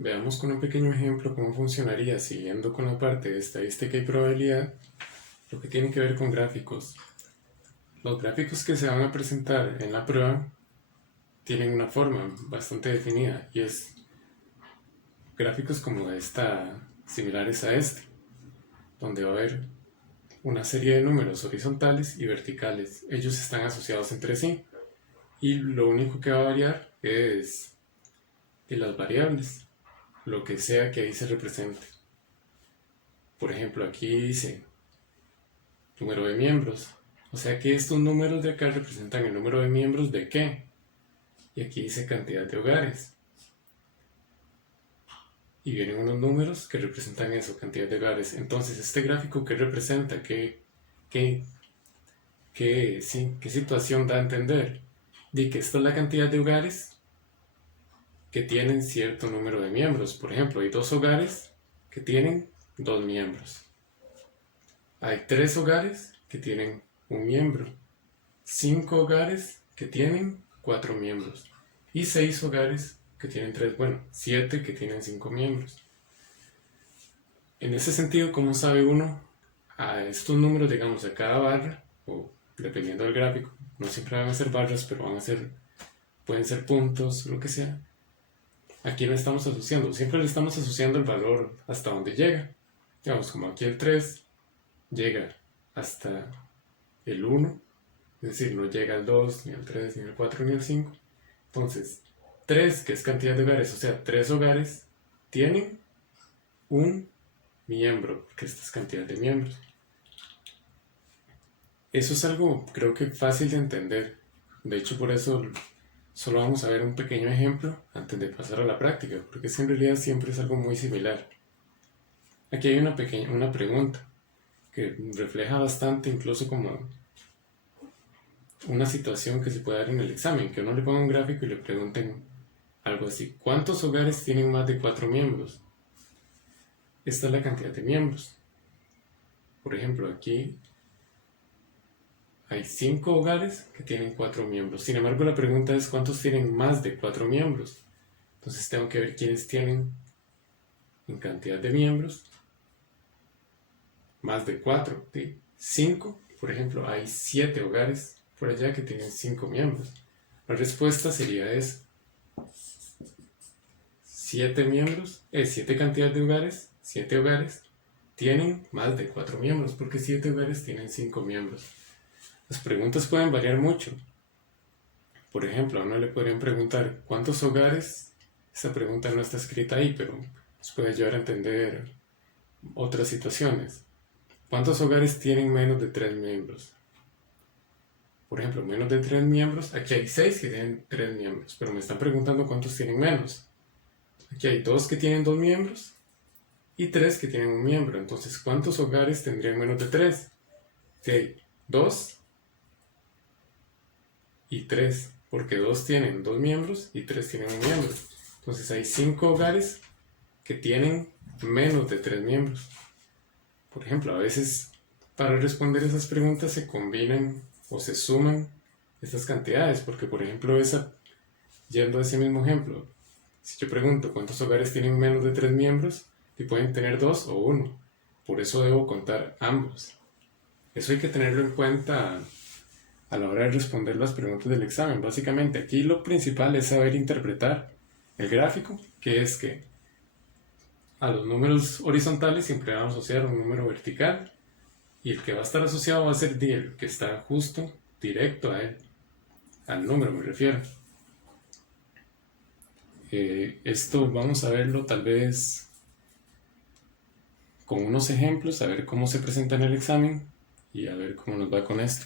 Veamos con un pequeño ejemplo cómo funcionaría siguiendo con la parte de estadística y probabilidad, lo que tiene que ver con gráficos. Los gráficos que se van a presentar en la prueba tienen una forma bastante definida y es gráficos como esta, similares a este, donde va a haber una serie de números horizontales y verticales. Ellos están asociados entre sí y lo único que va a variar es las variables, lo que sea que ahí se represente. Por ejemplo, aquí dice número de miembros, o sea que estos números de acá representan el número de miembros de qué, y aquí dice cantidad de hogares, y vienen unos números que representan eso, cantidad de hogares. Entonces, este gráfico, ¿qué representa? ¿Qué situación da a entender? De que esta es la cantidad de hogares que tienen cierto número de miembros. Por ejemplo, hay 2 hogares que tienen 2 miembros. Hay 3 hogares que tienen 1 miembro. 5 hogares que tienen 4 miembros. Y 6 hogares que tienen 7 que tienen 5 miembros. En ese sentido, ¿cómo sabe uno a estos números, digamos, a cada barra, o dependiendo del gráfico? No siempre van a ser barras, pero pueden ser puntos, lo que sea. Aquí lo estamos asociando, siempre le estamos asociando el valor hasta donde llega. Digamos, como aquí el 3 llega hasta el 1, es decir, no llega al 2, ni al 3, ni al 4, ni al 5. Entonces, 3, que es cantidad de hogares, o sea, 3 hogares tienen un miembro, porque esta es cantidad de miembros. Eso es algo, creo que fácil de entender. De hecho, por eso solo vamos a ver un pequeño ejemplo antes de pasar a la práctica, porque en realidad siempre es algo muy similar. Aquí hay una pregunta que refleja bastante, incluso como una situación que se puede dar en el examen, que uno le ponga un gráfico y le pregunten algo así: ¿cuántos hogares tienen más de 4 miembros? Esta es la cantidad de miembros. Por ejemplo, aquí hay 5 hogares que tienen 4 miembros. Sin embargo, la pregunta es ¿cuántos tienen más de 4 miembros? Entonces tengo que ver quiénes tienen en cantidad de miembros más de 4. ¿Sí? 5, por ejemplo, hay 7 hogares por allá que tienen 5 miembros. La respuesta sería esa. 7 miembros, 7 cantidades de hogares, 7 hogares tienen más de 4 miembros, porque 7 hogares tienen 5 miembros. Las preguntas pueden variar mucho. Por ejemplo, a uno le podrían preguntar ¿cuántos hogares? Esta pregunta no está escrita ahí, pero nos puede llevar a entender otras situaciones. ¿Cuántos hogares tienen menos de 3 miembros? Por ejemplo, menos de 3 miembros, aquí hay 6 que tienen 3 miembros, pero me están preguntando cuántos tienen menos. Aquí hay 2 que tienen 2 miembros y 3 que tienen 1 miembro. Entonces, ¿cuántos hogares tendrían menos de 3? Si hay 2 y 3, porque 2 tienen 2 miembros y 3 tienen 1 miembro. Entonces hay 5 hogares que tienen menos de 3 miembros. Por ejemplo, a veces para responder esas preguntas se combinan o se suman estas cantidades, porque por ejemplo, yendo a ese mismo ejemplo, si yo pregunto cuántos hogares tienen menos de 3 miembros, y pueden tener 2 o 1. Por eso debo contar ambos. Eso hay que tenerlo en cuenta a la hora de responder las preguntas del examen. Básicamente, aquí lo principal es saber interpretar el gráfico, que es que a los números horizontales siempre vamos a asociar un número vertical, y el que va a estar asociado va a ser el que está justo, directo a él, al número me refiero. Esto vamos a verlo tal vez con unos ejemplos, a ver cómo se presenta en el examen y a ver cómo nos va con esto.